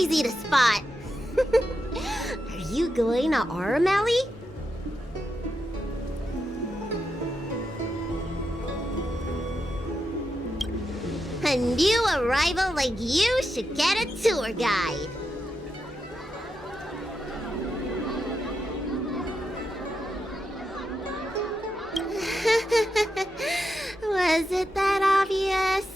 easy to spot. Are you going to Aurum Alley? A new arrival like you should get a tour guide. Was it that obvious?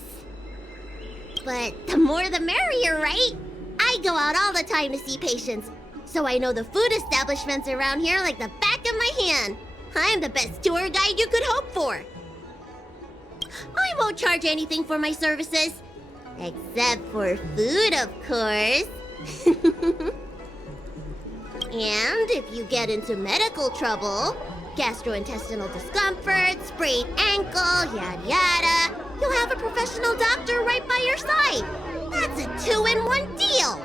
But the more the merrier, right? I go out all the time to see patients, so I know the food establishments around here like the back of my hand. I'm the best tour guide you could hope for. I won't charge anything for my services. Except for food, of course. And if you get into medical trouble, gastrointestinal discomfort, sprained ankle, yada yada, you'll have a professional doctor right by your side. That's a 2-in-1 deal.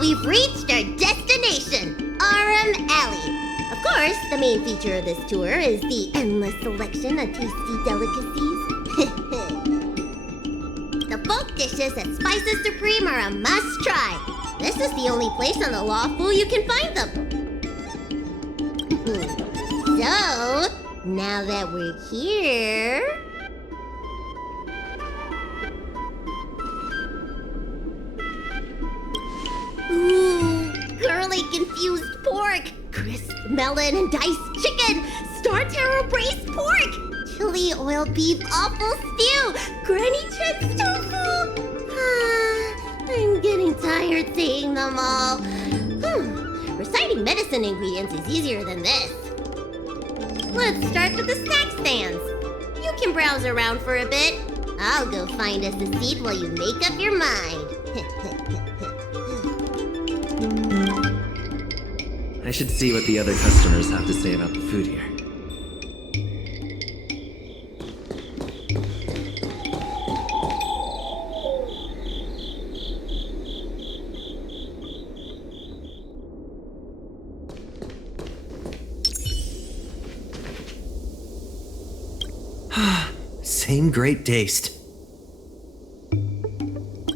We've reached our destination, Aurum Alley. Of course, the main feature of this tour is the endless selection of tasty delicacies. The folk dishes at Spices Supreme are a must-try. This is the only place on the luofu you can find them. So, now that we're here... Ooh, curly confused pork, crisp melon and diced chicken, star taro braised pork, chili oil beef awful stew, granny chen's tofu. I'm getting tired saying them all. Reciting medicine ingredients is easier than this. Let's start with the snack stands. You can browse around for a bit. I'll go find us a seat while you make up your mind. I should see what the other customers have to say about the food here. Same great taste.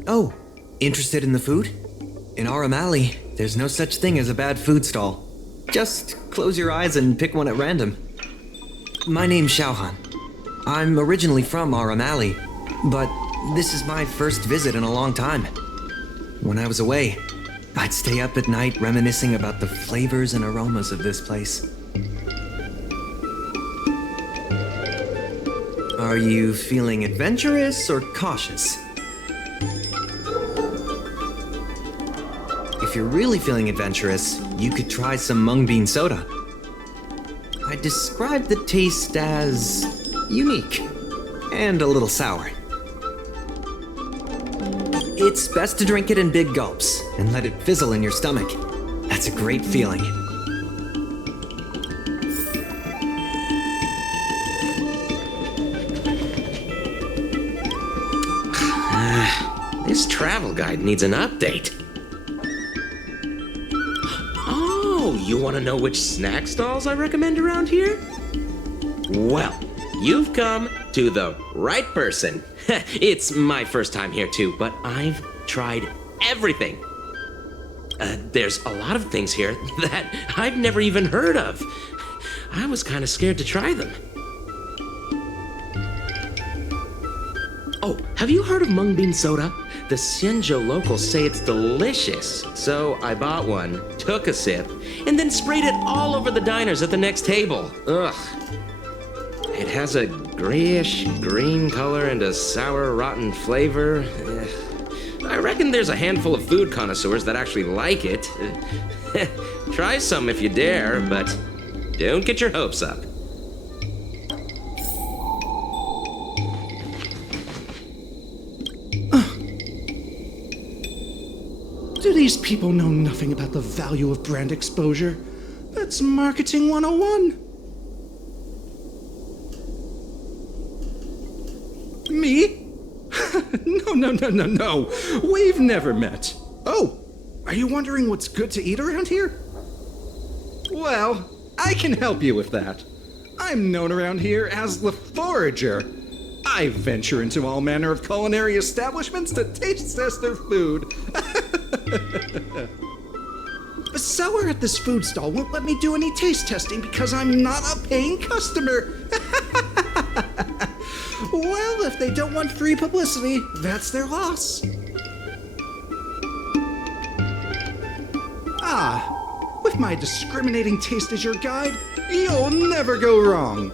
Oh, interested in the food? In Aurum Alley, there's no such thing as a bad food stall. Just close your eyes and pick one at random. My name's Xiaohan. I'm originally from Aurum Alley, but this is my first visit in a long time. When I was away, I'd stay up at night reminiscing about the flavors and aromas of this place. Are you feeling adventurous or cautious? If you're really feeling adventurous, you could try some mung bean soda. I describe the taste as unique and a little sour. It's best to drink it in big gulps and let it fizzle in your stomach. That's a great feeling. This travel guide needs an update. Oh, you want to know which snack stalls I recommend around here? Well, you've come to the right person. It's my first time here too, but I've tried everything. There's a lot of things here that I've never even heard of. I was kind of scared to try them. Oh, have you heard of mung bean soda? the Xianzhou locals say it's delicious. So I bought one, took a sip, and then sprayed it all over the diners at the next table. Ugh. It has a grayish green color and a sour, rotten flavor. I reckon there's a handful of food connoisseurs that actually like it. Try some if you dare, but don't get your hopes up. Do these people know nothing about the value of brand exposure? That's marketing 101. Me? No. We've never met. Oh, are you wondering what's good to eat around here? Well, I can help you with that. I'm known around here as the Forager. I venture into all manner of culinary establishments to taste test their food. The seller at this food stall won't let me do any taste testing because I'm not a paying customer. Well, if they don't want free publicity, that's their loss. With my discriminating taste as your guide, you'll never go wrong.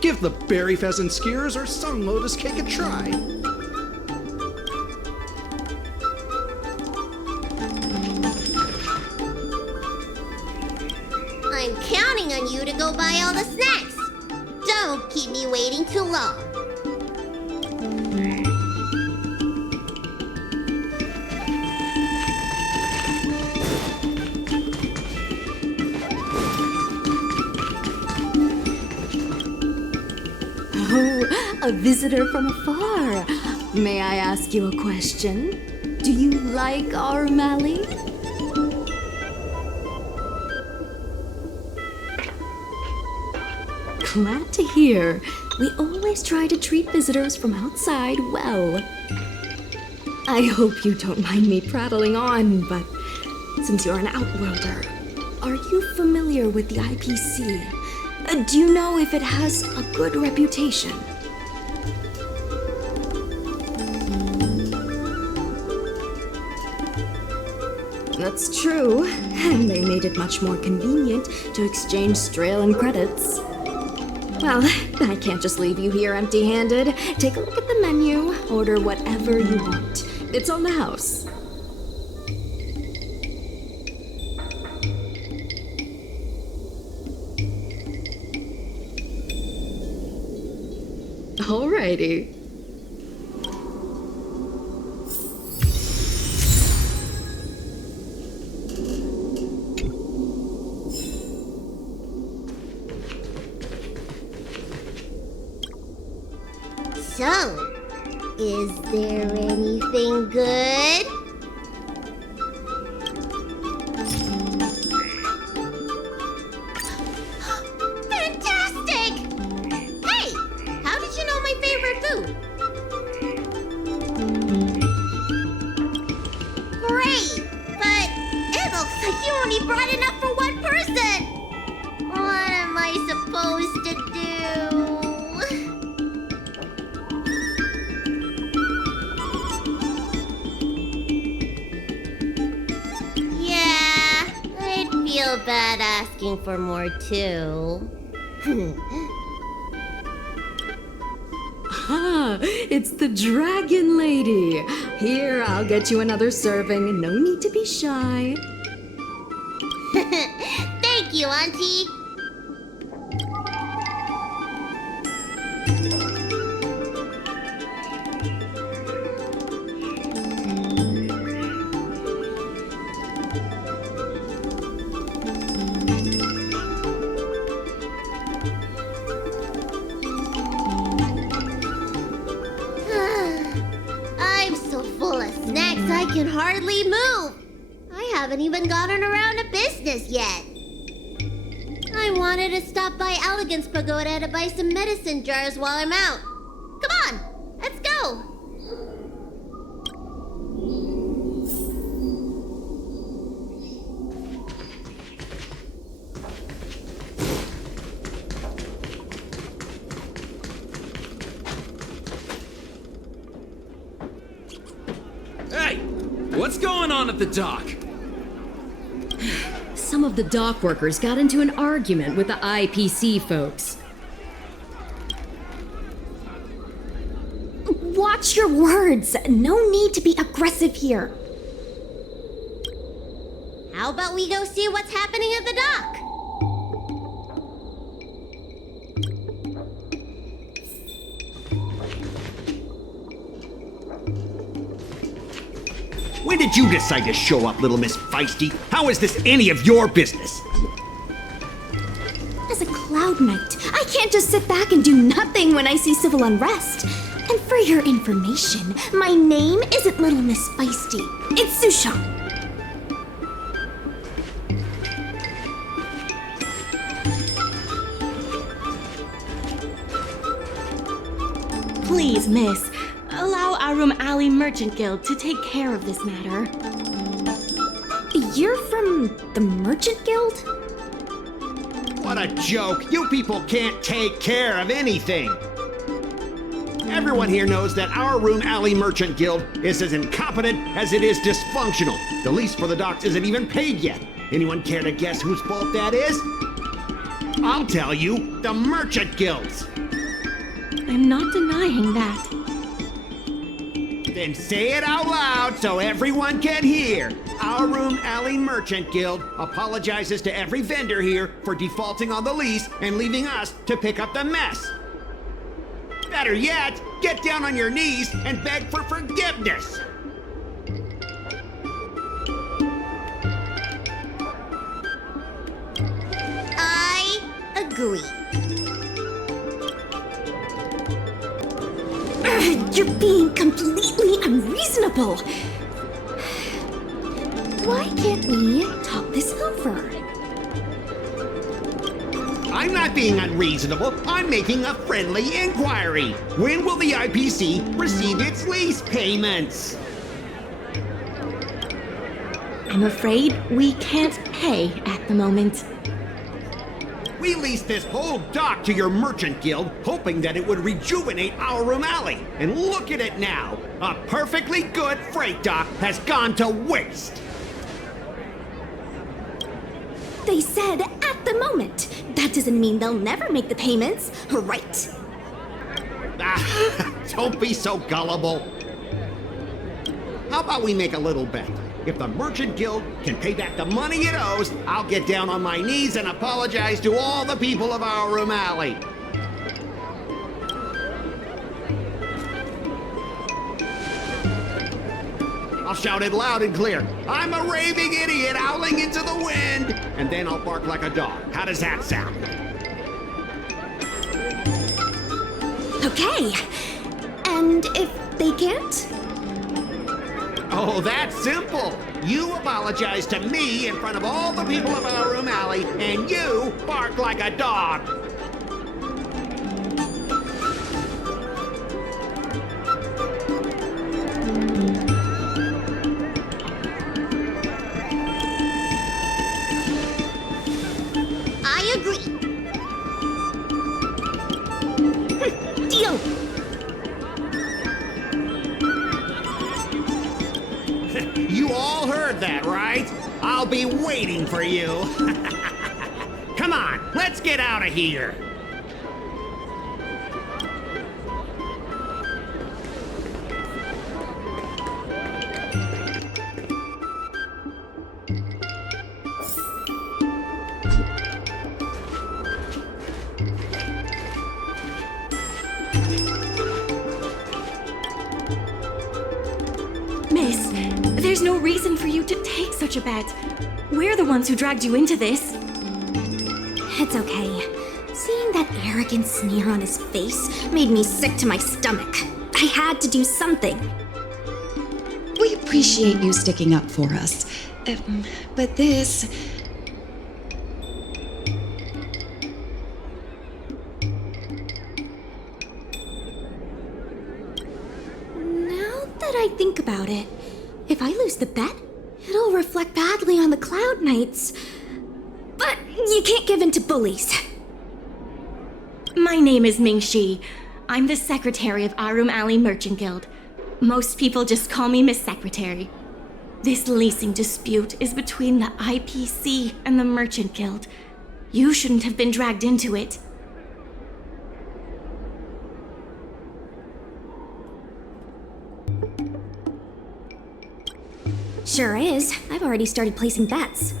Give the berry pheasant skewers or sun lotus cake a try. I'm counting on you to go buy all the snacks. Don't keep me waiting too long. A visitor from afar. May I ask you a question? Do you like Aurum? Glad to hear. We always try to treat visitors from outside well. I hope you don't mind me prattling on, but since you're an outworlder, are you familiar with the IPC? Do you know if it has a good reputation? That's true, and they made it much more convenient to exchange Strailen credits. Well, I can't just leave you here empty-handed. Take a look at the menu, order whatever you want. It's on the house. Alrighty. So, is there anything good? Fantastic! Hey, how did you know my favorite food? Great, but it looks like you only brought enough for one person. What am I supposed to do? Feel bad asking for more too. It's the Dragon Lady. Here, I'll get you another serving. No need to be shy. Thank you, Auntie. I can hardly move. I haven't even gotten around to business yet. I wanted to stop by Elegance Pagoda to buy some medicine jars while I'm out. Come on, let's go. What's going on at the dock? Some of the dock workers got into an argument with the IPC folks. Watch your words. No need to be aggressive here. How about we go see what's happening at the dock? When did you decide to show up, little Miss Feisty? How is this any of your business? As a Cloud Knight, I can't just sit back and do nothing when I see civil unrest. And for your information, my name isn't Little Miss Feisty. It's Sushang. Please, miss, allow Aurum Alley Merchant Guild to take care of this matter. You're from the Merchant Guild? What a joke! You people can't take care of anything! Everyone here knows that our Aurum Alley Merchant Guild is as incompetent as it is dysfunctional. The lease for the docks isn't even paid yet. Anyone care to guess whose fault that is? I'll tell you, the Merchant Guild's. I'm not denying that. Then say it out loud so everyone can hear. Our Aurum Alley Merchant Guild apologizes to every vendor here for defaulting on the lease and leaving us to pick up the mess. Better yet, get down on your knees and beg for forgiveness. I agree. You're being completely unreasonable. Why can't we talk this over? I'm not being unreasonable. I'm making a friendly inquiry. When will the IPC receive its lease payments? I'm afraid we can't pay at the moment. We leased this whole dock to your merchant guild, hoping that it would rejuvenate our Aurum Alley. And look at it now. A perfectly good freight dock has gone to waste. They said at the moment. That doesn't mean they'll never make the payments, right? Don't be so gullible. How about we make a little bet? If the Merchant Guild can pay back the money it owes, I'll get down on my knees and apologize to all the people of our Aurum Alley. I'll shout it loud and clear. I'm a raving idiot howling into the wind. And then I'll bark like a dog. How does that sound? Okay. And if they can't? Oh, that's simple. You apologize to me in front of all the people of our Aurum Alley, and you bark like a dog. I agree. Deal. You all heard that, right? I'll be waiting for you. Come on, let's get out of here. Miss, there's no reason for you to take such a bet. We're the ones who dragged you into this. It's okay. Seeing that arrogant sneer on his face made me sick to my stomach. I had to do something. We appreciate you sticking up for us. But this... Now that I think about it, if I lose the bet, it'll reflect badly on the Cloud Knights. But you can't give in to bullies. My name is Mingxi. I'm the secretary of Aurum Alley Merchant Guild. Most people just call me Miss Secretary. This leasing dispute is between the IPC and the Merchant Guild. You shouldn't have been dragged into it. Sure is. I've already started placing bets.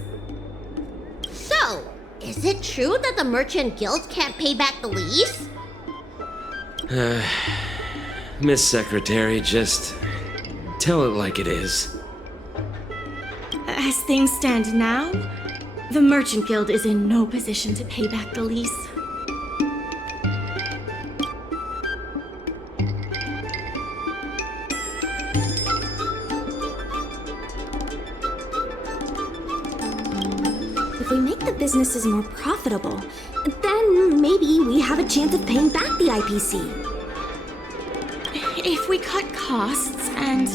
So, is it true that the Merchant Guild can't pay back the lease? Miss Secretary, just tell it like it is. As things stand now, the Merchant Guild is in no position to pay back the lease. If we make the businesses more profitable, then maybe we have a chance of paying back the IPC. If we cut costs and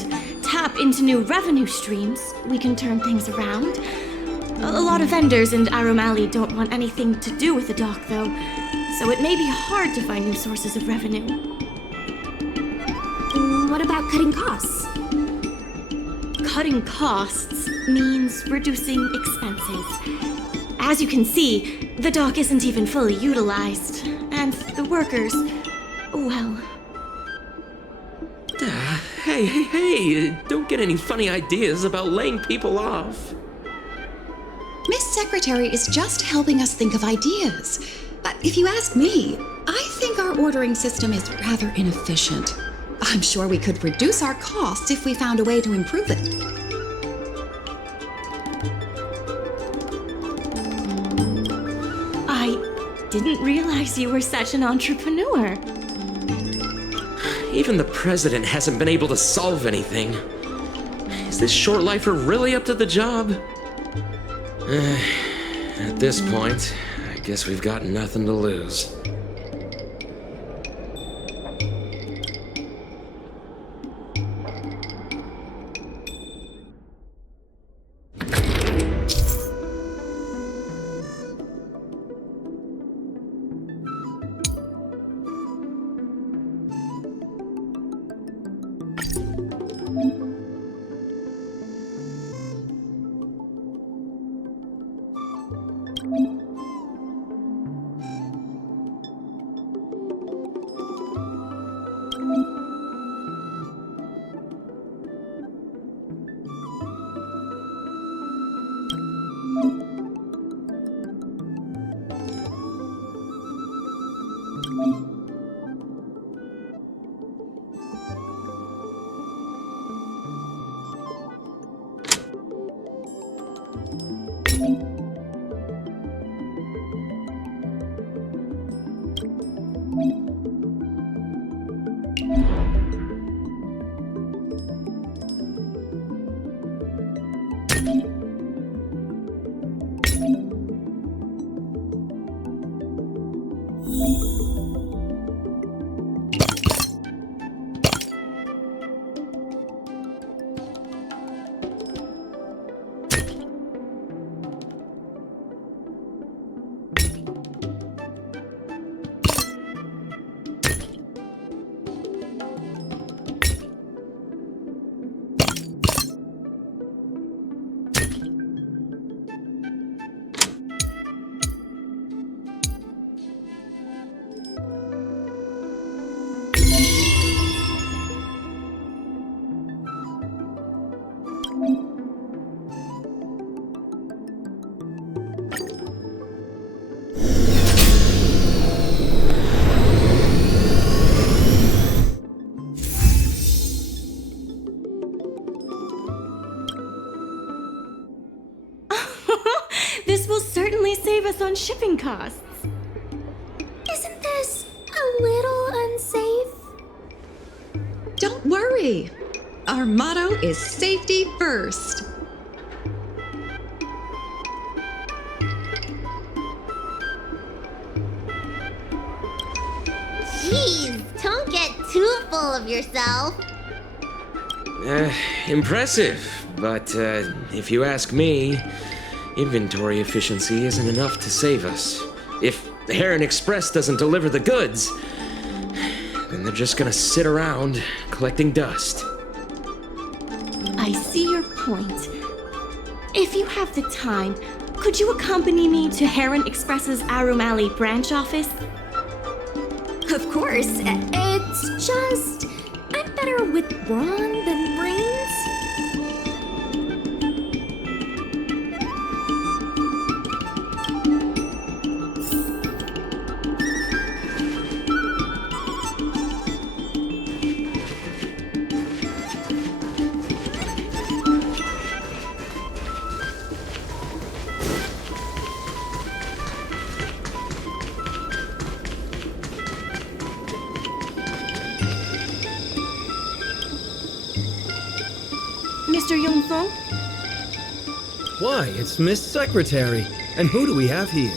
tap into new revenue streams, we can turn things around. A lot of vendors in Aurum Alley don't want anything to do with the dock, though, so it may be hard to find new sources of revenue. What about cutting costs? Cutting costs means reducing expenses. As you can see, the dock isn't even fully utilized, and the workers, well... Hey, don't get any funny ideas about laying people off. Miss Secretary is just helping us think of ideas. But if you ask me, I think our ordering system is rather inefficient. I'm sure we could reduce our costs if we found a way to improve it. I didn't realize you were such an entrepreneur. Even the president hasn't been able to solve anything. Is this short lifer really up to the job? At this point, I guess we've got nothing to lose. This will certainly save us on shipping costs. Isn't this a little unsafe? Don't worry. Our motto is safety first. Jeez, don't get too full of yourself. Impressive, but if you ask me, inventory efficiency isn't enough to save us. If Heron Express doesn't deliver the goods, then they're just gonna sit around collecting dust. I see your point. If you have the time, could you accompany me to Heron Express's Aurum Alley branch office? Of course. It's just, I'm better with brawn than brains. Mr. Yongfeng? Why, it's Miss Secretary. And who do we have here?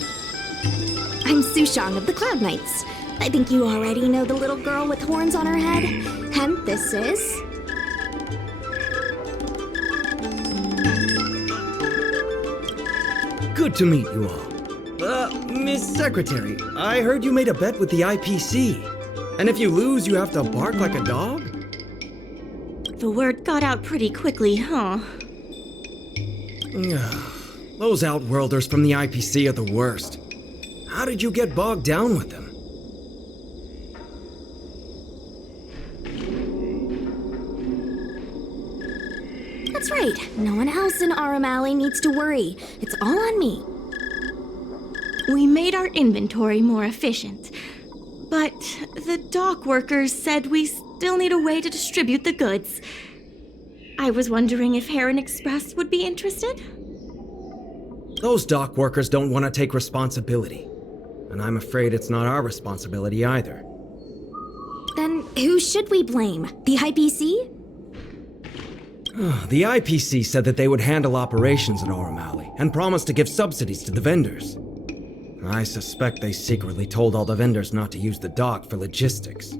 I'm Sushang of the Cloud Knights. I think you already know the little girl with horns on her head. And this is... Good to meet you all. Miss Secretary, I heard you made a bet with the IPC. And if you lose, you have to bark like a dog? The word got out pretty quickly, huh? Those Outworlders from the IPC are the worst. How did you get bogged down with them? That's right. No one else in Aurum Alley needs to worry. It's all on me. We made our inventory more efficient. But the dock workers said we still need a way to distribute the goods. I was wondering if Heron Express would be interested? Those dock workers don't want to take responsibility. And I'm afraid it's not our responsibility either. Then who should we blame? The IPC? The IPC said that they would handle operations in Aurum Alley and promised to give subsidies to the vendors. I suspect they secretly told all the vendors not to use the dock for logistics.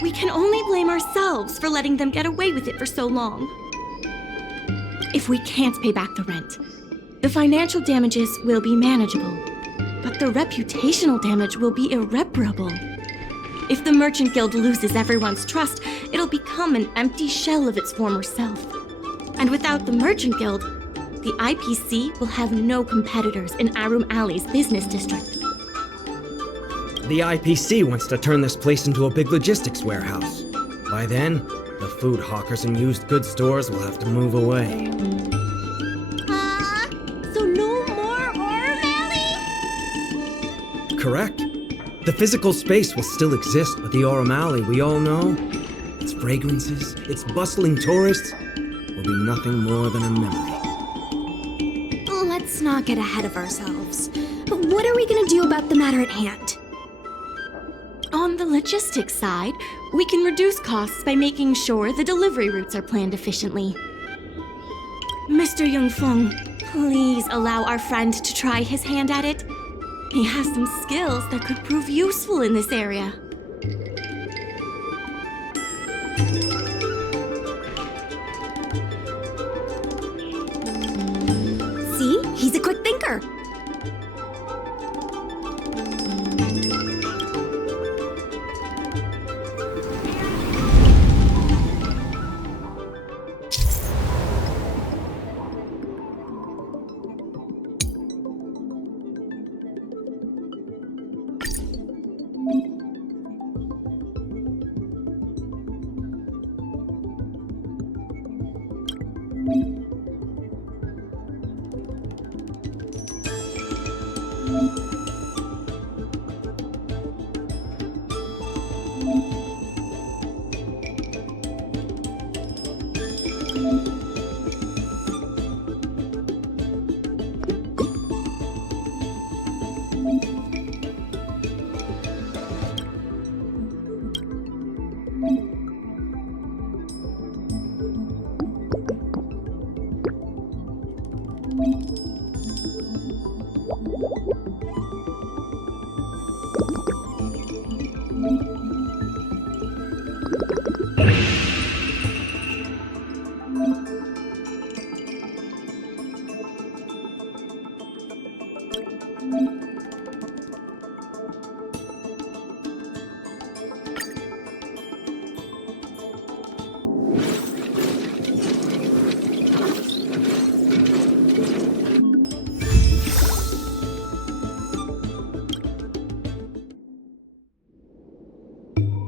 We can only blame ourselves for letting them get away with it for so long. If we can't pay back the rent, the financial damages will be manageable, but the reputational damage will be irreparable. If the Merchant Guild loses everyone's trust, it'll become an empty shell of its former self. And without the Merchant Guild, the IPC will have no competitors in Aurum Alley's business district. The IPC wants to turn this place into a big logistics warehouse. By then, the food hawkers and used goods stores will have to move away. So no more Aurum Alley? Correct. The physical space will still exist, but the Aurum Alley we all know, its fragrances, its bustling tourists, will be nothing more than a memory. Let's not get ahead of ourselves. What are we gonna do about the matter at hand? On the logistics side, we can reduce costs by making sure the delivery routes are planned efficiently. Mr. Yongfeng, please allow our friend to try his hand at it. He has some skills that could prove useful in this area. See? He's a quick thinker.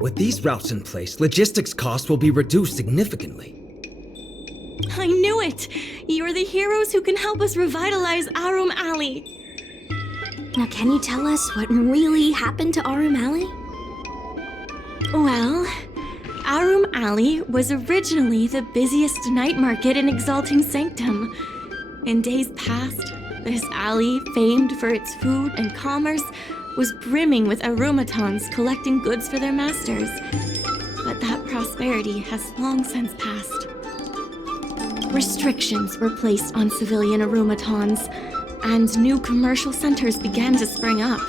With these routes in place, logistics costs will be reduced significantly. I knew it! You're the heroes who can help us revitalize Aurum Alley. Now, can you tell us what really happened to Aurum Alley? Well, Aurum Alley was originally the busiest night market in Exalting Sanctum. In days past, this alley, famed for its food and commerce, was brimming with aromatons collecting goods for their masters. But that prosperity has long since passed. Restrictions were placed on civilian aromatons, and new commercial centers began to spring up.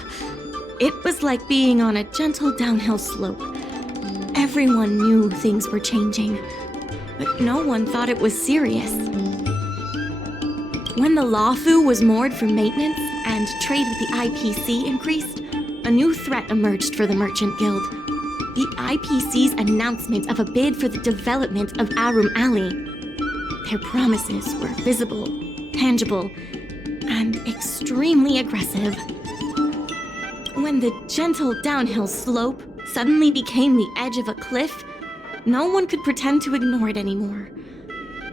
It was like being on a gentle downhill slope. Everyone knew things were changing, but no one thought it was serious. When the luofu was moored for maintenance and trade with the IPC increased, a new threat emerged for the Merchant Guild. The IPC's announcement of a bid for the development of Aurum Alley. Their promises were visible, tangible, and extremely aggressive. When the gentle downhill slope suddenly became the edge of a cliff, no one could pretend to ignore it anymore.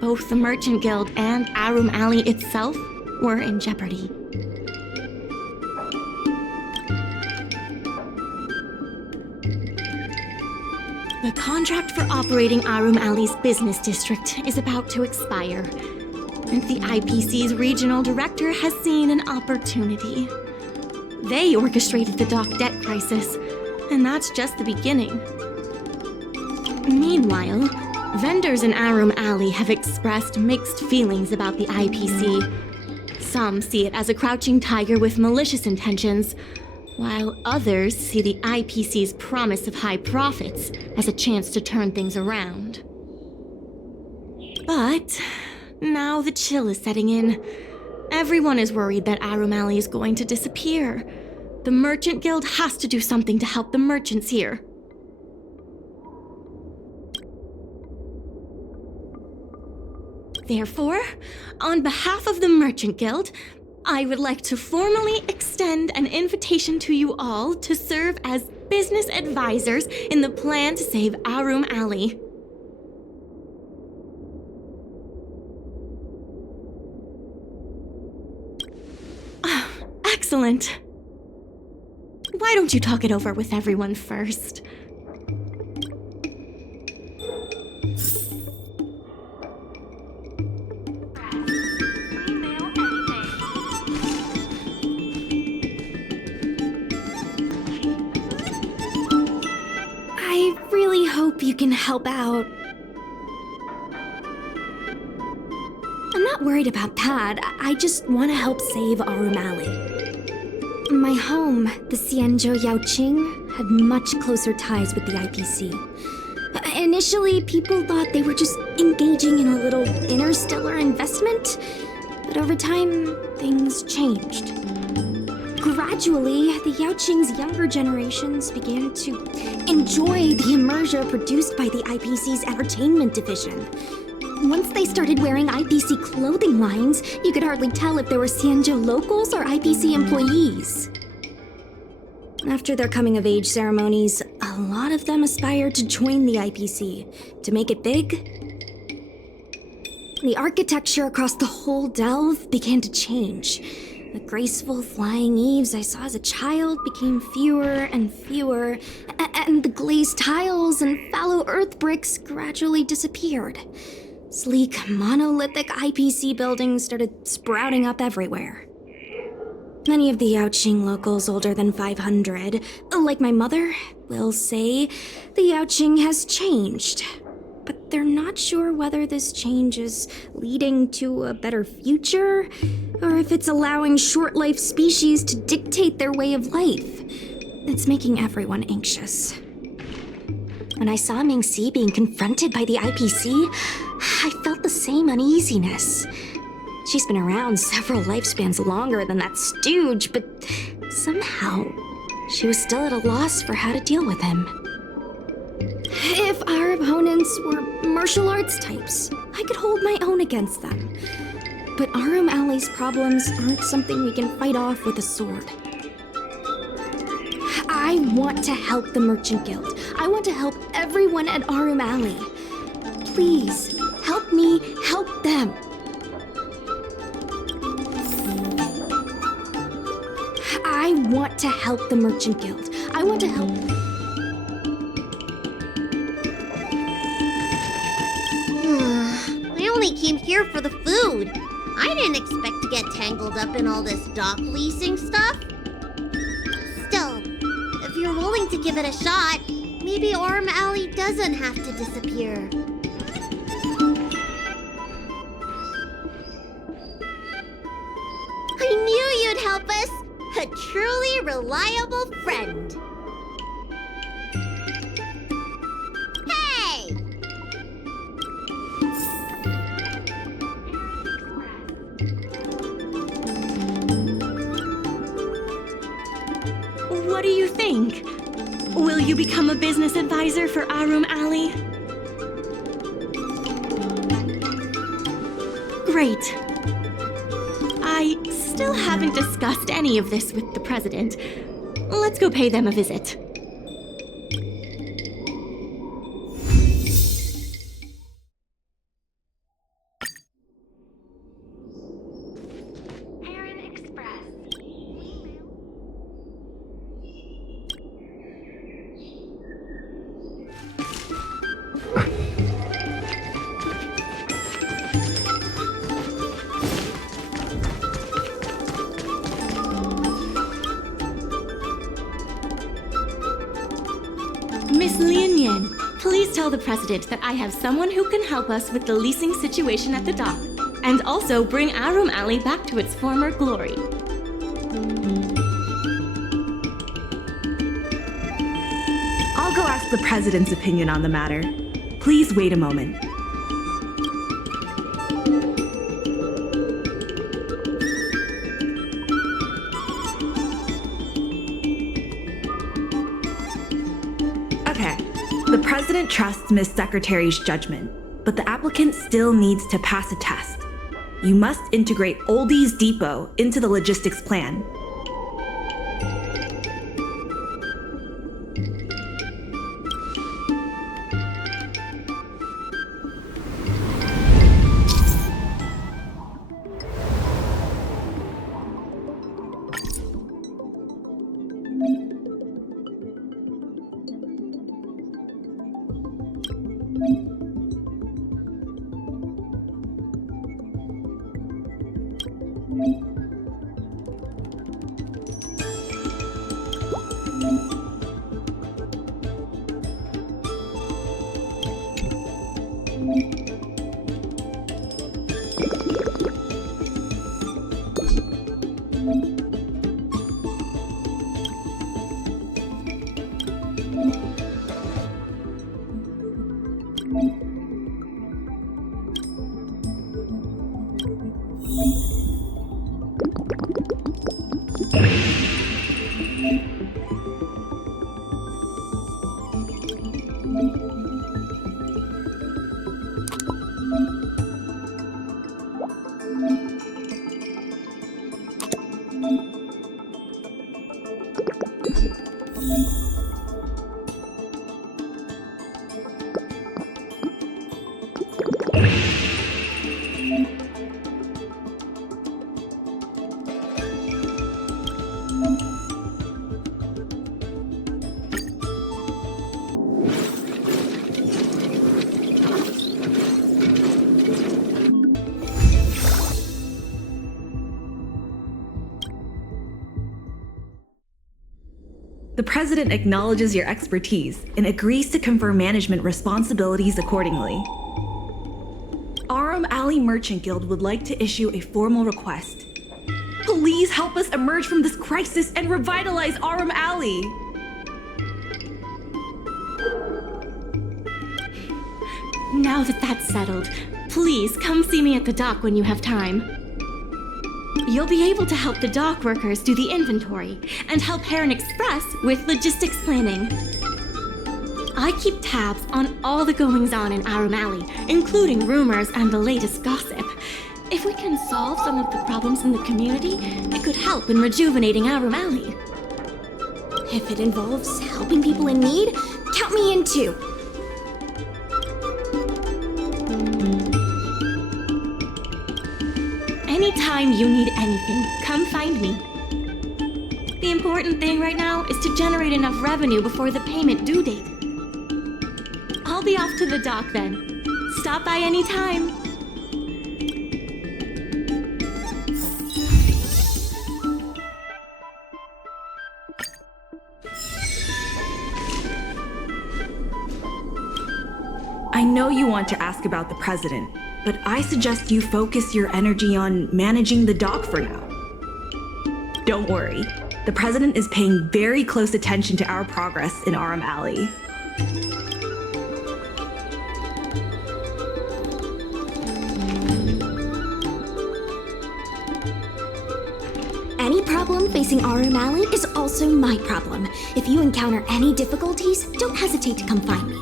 Both the Merchant Guild and Aurum Alley itself were in jeopardy. The contract for operating Aurum Alley's business district is about to expire, and the IPC's regional director has seen an opportunity. They orchestrated the dock debt crisis, and that's just the beginning. Meanwhile, vendors in Aurum Alley have expressed mixed feelings about the IPC. Some see it as a crouching tiger with malicious intentions, while others see the IPC's promise of high profits as a chance to turn things around. But now the chill is setting in. Everyone is worried that Aurum Alley is going to disappear. The Merchant Guild has to do something to help the merchants here. Therefore, on behalf of the Merchant Guild, I would like to formally extend an invitation to you all to serve as business advisors in the plan to save Aurum Alley. Excellent. Why don't you talk it over with everyone first? I really hope you can help out. I'm not worried about that. I just want to help save Aurum Alley. My home, the Xianzhou yaqing, had much closer ties with the IPC. Initially, people thought they were just engaging in a little interstellar investment, but over time, things changed. Gradually, the Yaqing's younger generations began to enjoy the immersion produced by the IPC's entertainment division. Once they started wearing IPC clothing lines, you could hardly tell if they were Xianzhou locals or IPC employees. After their coming-of-age ceremonies, a lot of them aspired to join the IPC. To make it big, the architecture across the whole delve began to change. The graceful flying eaves I saw as a child became fewer and fewer, and the glazed tiles and fallow earth bricks gradually disappeared. Sleek, monolithic IPC buildings started sprouting up everywhere. Many of the Yaqing locals older than 500, like my mother, will say the Yaqing has changed. But they're not sure whether this change is leading to a better future, or if it's allowing short-life species to dictate their way of life. It's making everyone anxious. When I saw Mingxi being confronted by the IPC, I felt the same uneasiness. She's been around several lifespans longer than that stooge, but somehow she was still at a loss for how to deal with him. If our opponents were martial arts types, I could hold my own against them. But Aurum Alley's problems aren't something we can fight off with a sword. I want to help the Merchant Guild. I want to help everyone at Aurum Alley. Please, help me help them. I want to help the Merchant Guild. I want to help... I only came here for the food. I didn't expect to get tangled up in all this dock leasing stuff. Still, if you're willing to give it a shot, maybe Aurum Alley doesn't have to disappear. I knew you'd help us! A truly reliable friend. Hey! What do you think? Will you become a business advisor for Aurum Alley? Great. I still haven't discussed any of this with the president. Let's go pay them a visit. Miss Lian, please tell the president that I have someone who can help us with the leasing situation at the dock, and also bring Aurum Alley back to its former glory. I'll go ask the president's opinion on the matter. Please wait a moment. The president trusts Miss Secretary's judgment, but the applicant still needs to pass a test. You must integrate Oldie's Depot into the logistics plan. The president acknowledges your expertise and agrees to confer management responsibilities accordingly. Aurum Alley Merchant Guild would like to issue a formal request. Please help us emerge from this crisis and revitalize Aurum Alley! Now that that's settled, please come see me at the dock when you have time. You'll be able to help the dock workers do the inventory and help Heron Express with logistics planning. I keep tabs on all the goings-on in Aurum Alley, including rumors and the latest gossip. If we can solve some of the problems in the community, it could help in rejuvenating Aurum Alley. If it involves helping people in need, count me in too. Anytime you need anything, come find me. The important thing right now is to generate enough revenue before the payment due date. I'll be off to the dock then. Stop by anytime. I know you want to ask about the president, but I suggest you focus your energy on managing the dock for now. Don't worry, the president is paying very close attention to our progress in Aurum Alley. Any problem facing Aurum Alley is also my problem. If you encounter any difficulties, don't hesitate to come find me.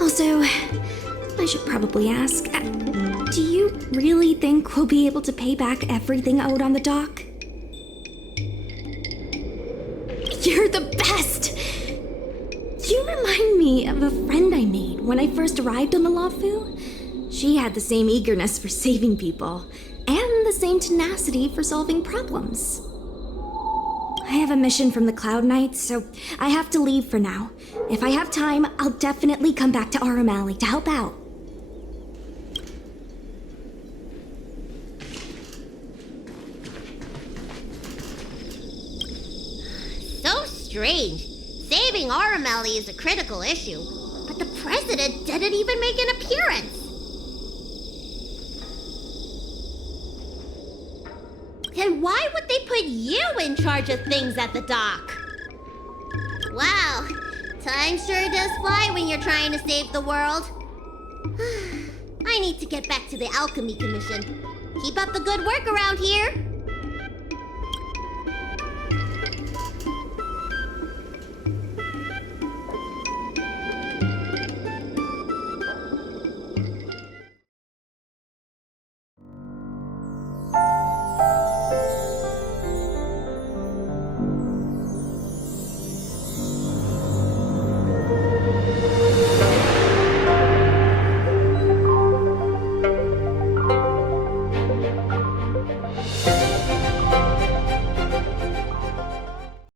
Also, I should probably ask, do you really think we'll be able to pay back everything owed on the dock? You're the best! You remind me of a friend I made when I first arrived on the luofu. She had the same eagerness for saving people, and the same tenacity for solving problems. I have a mission from the Cloud Knights, so I have to leave for now. If I have time, I'll definitely come back to Aurum Alley to help out. So strange. Saving Aurum Alley is a critical issue, but the president didn't even make an appearance. Then why would they put you in charge of things at the dock? Wow, time sure does fly when you're trying to save the world. I need to get back to the Alchemy Commission. Keep up the good work around here.